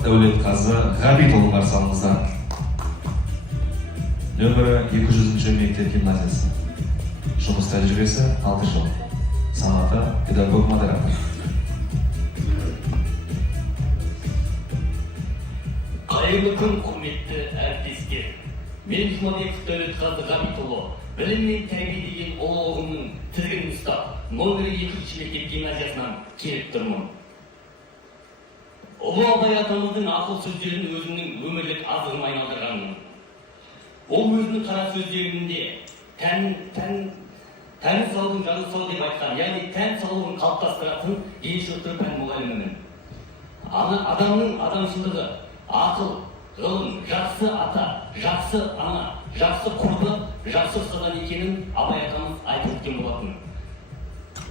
Дәулетқазы Ғабитұлын қарсы алыңыздар. Нөмірі 200-ші мектеп гимназиясы. Жұмыс тәжірибесі 6 жыл. Санаты педагог модератор. Қайырлы күн, құрметті әріптестер. Мен Жұмабеков Дәулетқазы Ғабитұлы, білім мен тәрбие деген ұлы ұғымның тізгінін ұстап, нөмірі 200-ші мектеп гимназиясынан келіп тұрмын. Ұлы Абай атамыздың ақыл сөздерін өзінің өмірлік азығына айналдырғанмын. Ол өзінің қара сөздерінде тән салудың жаны сау деп айтқан, яғни тән салуын қалыптастыратын дене шынықтыру пән мұғалімімін. Адамның адамшылығы, ақыл, ғылым, жақсы ата, жақсы ана, жақсы құрбы, жақсы ұстаздан екенін Абай атамыз айтып өткен болатын.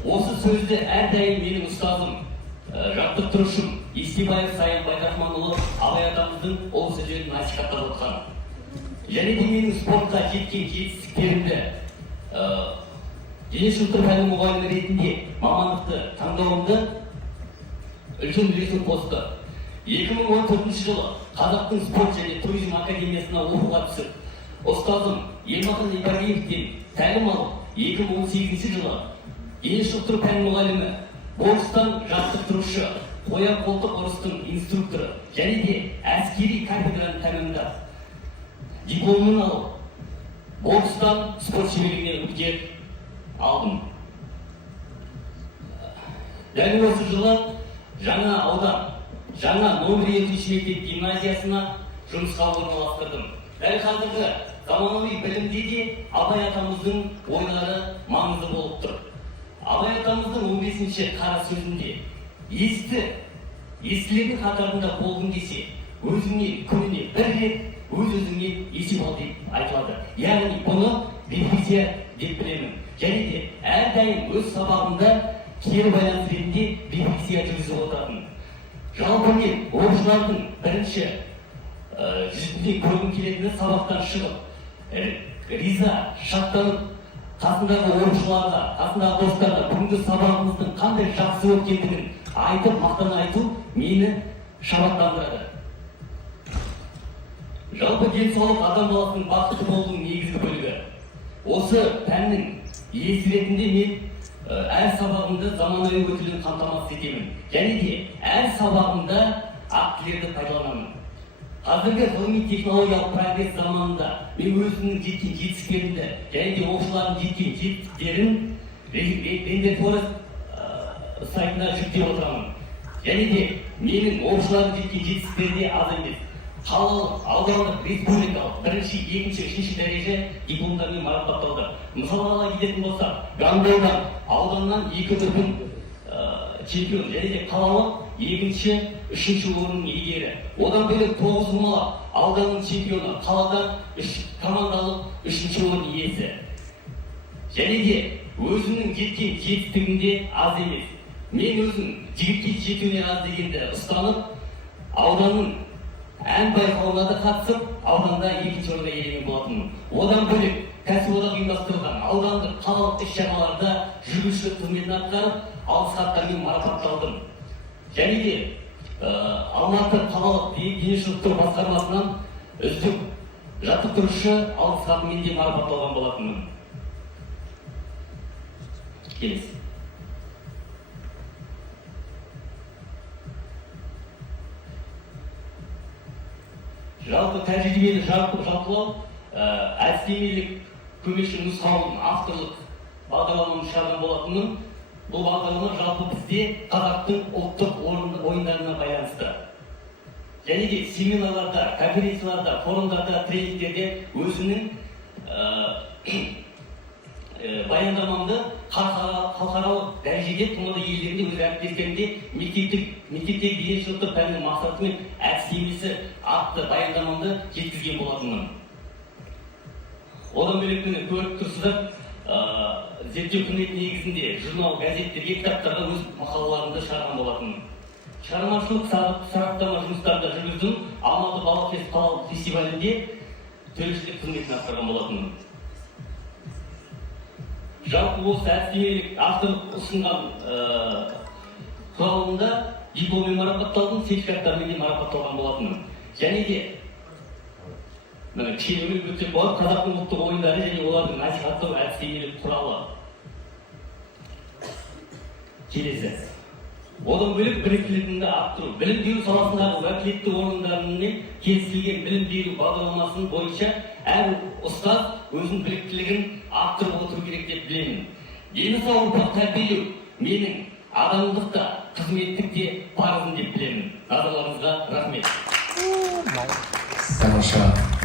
Осы сөзді әрдайым менің ұстазым, жаттықтырушым Естебаев Сайын Байрахманұлы Абай атамыздың ол сөздерін насихаттап отқан. Және де менің спортқа жеткен жетістіктерімді дене шынықтыру пәні мұғалімі ретінде мамандықты таңдауымды үлкен үлесін қосты. 2014 жылы Қазақтың спорт және туризм академиясына оқуға түсіп, ұстазым Ермахан Ибрагимовтен тәлім алып, 2018 жылы дене шынықтыру пәні мұғалімі, бокстан жаттықтырушы, қоян-қолтық ұрыстың инструкторы және де әскери кафедраны тәмамдап, дипломын алып, бокстан спорт шеберлігіне үміткер алдым. Дәл осы жылы жаңа аудан, жаңа нөмірі 2-ші мектеп гимназиясына жұмысқа орналастырдым. Дәл қазіргі заманауи білімде де Абай атамыздың ойлары маңызды болып тұр. Абай атамыздың 15-ші қара сөзінде естілердің қатарында болғың десе, өзіңнен күніне бір рет өз-өзіңнен есеп ал деп айтылады. Яғни бұны рефлексия деп білемін. Және де әрдайым өз сабағында кері байланыс ретінде рефлексия жүргізіп отыратын. Жалпы мен оқушылардың бірінші жүзінде көргім келетіні сабақтан шығып, риза, шаттанып, қасындағы оқушыларға, қасындағы достарға бүгінгі сабағымыздың қандай жақсы өткендігін айтып, мақтан айту мені шабыттандырады. Жалпы денсаулық адам баласының бақытты болуының негізгі бөлігі. Осы пәннің иесі ретінде мен әр сабағымда заманауи өтілін қамтамасыз етемін. Және де әр сабағымда актілерді пайдаланамын. Қазіргі ғылыми технологиялық прогресс заманында мен өзімнің жеткен жетістіктерімді және де оқушылардың жеткен жетістіктерін Рендер Форест сайтына жүктеп отырамын. Және де менің оқушылардың жеткен жетістіктері де аз емес. Қалалық, аудандық, республикалық, бірінші, екінші, үшінші дәреже дипломдармен марапатталды. Мысалға ала кететін болсақ, Гандайдан, ауданнан 2 дүркін чемпион, және де қалалық екінші, үшінші орынның иегері. Одан бөлек 9 жұмалақ, ауданның чемпионы, қаладан командалық үшінші орын иесі. Және де өзінің жеткен жетістігінде аз емес. Мен өзім жігітке жетуіне аз дегенді ұстанып, ауданның ән байқауына да қатысып, ауданда 2-ші орынға иеленген болатынмын. Одан бөлек кәсіподақ ұйымдастырылған аудандық қалалық іс-шараларда жүргізушілік қызметін атқарып, алғыс хаттармен марапатталдым. Және де Алматы қалалық дене шынықтыру басқармасынан үздік жаттықтырушы алғыс хатымен де марапатталған болатынмын. Келесі. Жалпы тәжірибені жалпылау, әдістемелік көмекші нұсқауын авторлық бағдарламаны шығарған болатынмын. Бұл бағдарлама жалпы бізде қазақтың ұлттық ойындарына байланысты. Және де семинарларда, конференцияларда, форумдарда, тренингтерде өзінің баяндамамды халықаралық дәрежеде тмд елдерінде өз әріптестерінде мектептегі дене шынықтыру пәнінің мақсаты мен әдістемесі атты баяндамамды жеткізген болатынмын. Одан бөлек мені көріп тұрсыздар, зерттеу қызметі негізінде журнал, газеттерге, кітаптарға өз мақалаларымды шығарған болатынмын. Шығармашылық сараптама жұмыстарында жүргіздім, Алматы Балықфест қалалық фестивалінде төрешілік қызметін атқарған болатынмын. Жалпы осы әдістемелік авторлық ұсынған құралында дипломмен марапатталдым, сертификаттармен де марапатталған болатынмын. Және де мына кішігірім өтсек болады, қазақтың ұлттық ойындары және олардың насихаттау әдістемелік құралы. Келесі. Одан бөлек біліктілігіңді арттыру. Білім беру саласындағы уәкілетті органдармен келісілген білім беру бағдарламасының бойынша әр ұстаз өзінің біліктілігін арттырып отыру керек деп білемін. Дені сау ұрпақ тәрбиелеу менің адамдықта, қызметтікте парызым деп білемін. Назарларыңызға рахмет. Тамаша.